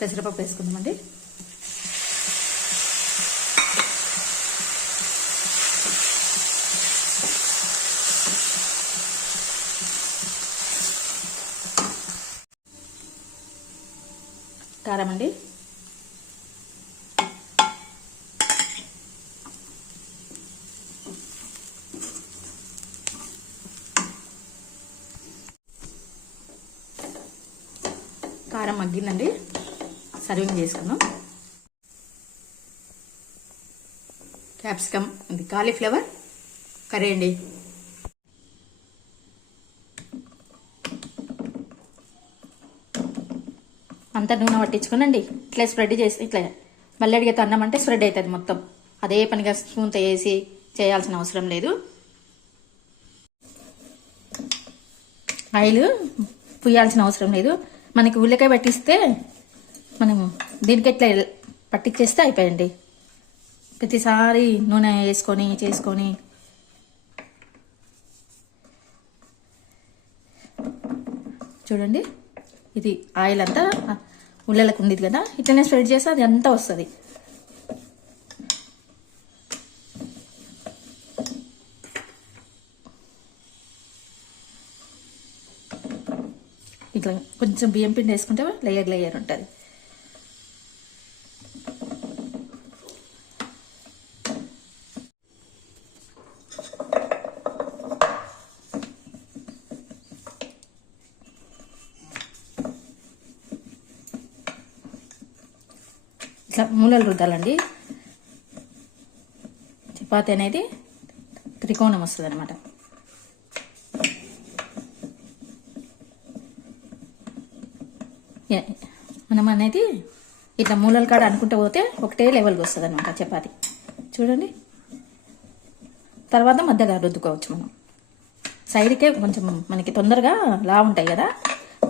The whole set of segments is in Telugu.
పెసరపప్పు వేసుకుందామండి. కారం అండి. కారం మగ్గిందండి. సర్వింగ్ చేసుకుందాం. క్యాప్సికమ్ ఇది కాలీఫ్లవర్ కర్రీ అండి. అంతా నూనె పట్టించుకునండి ఇట్లా స్ప్రెడ్ చేసి ఇట్లా మల్లెడిగతో అన్నం అంటే స్ప్రెడ్ అవుతుంది మొత్తం. అదే పనిగా స్పూన్తో వేసి చేయాల్సిన అవసరం లేదు. ఆయిల్ పుయ్యాల్సిన అవసరం లేదు. మనకి ఉల్లికాయ పట్టిస్తే మనం దీనికి ఎట్లా పట్టించేస్తే అయిపోయండి ప్రతిసారి నూనె వేసుకొని చేసుకొని. చూడండి ఇది ఆయిల్ అంతా ఉల్లలకు ఉంది కదా ఇట్లనే స్ప్రెడ్ చేస్తే అది అంతా వస్తుంది. ఇట్లా కొంచెం బియ్యం పిండి వేసుకుంటే లేయర్ లేయర్ ఉంటుంది. ఇట్లా మూలలు రుద్దాలండి. చపాతి అనేది త్రికోణం వస్తుంది అనమాట మనం అనేది ఇట్లా మూలల కాడ అనుకుంటూ పోతే ఒకటే లెవెల్కి వస్తుంది అనమాట చపాతి. చూడండి. తర్వాత మధ్యలో రుద్దుకోవచ్చు మనం. సైడ్కే కొంచెం మనకి తొందరగా లా ఉంటాయి కదా.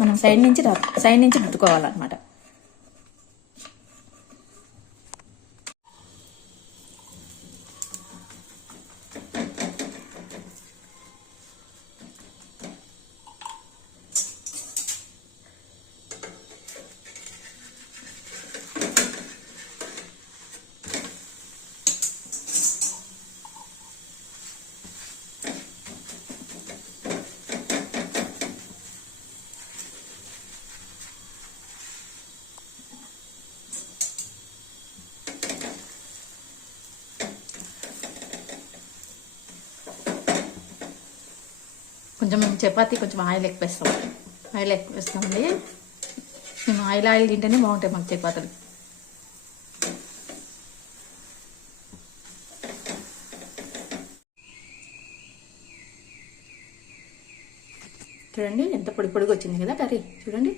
మనం సైడ్ నుంచి సైడ్ నుంచి రుద్దుకోవాలన్నమాట. కొంచెం మేము చపాతి కొంచెం ఆయిల్ ఎక్కువ వేస్తాం. ఆయిల్ ఎక్కువ వేస్తామండి. మేము ఆయిల్ ఆయిల్ తింటేనే బాగుంటాయి మాకు చపాతీలు. చూడండి ఎంత పొడి పొడిగా వచ్చింది కదా కర్రీ. చూడండి.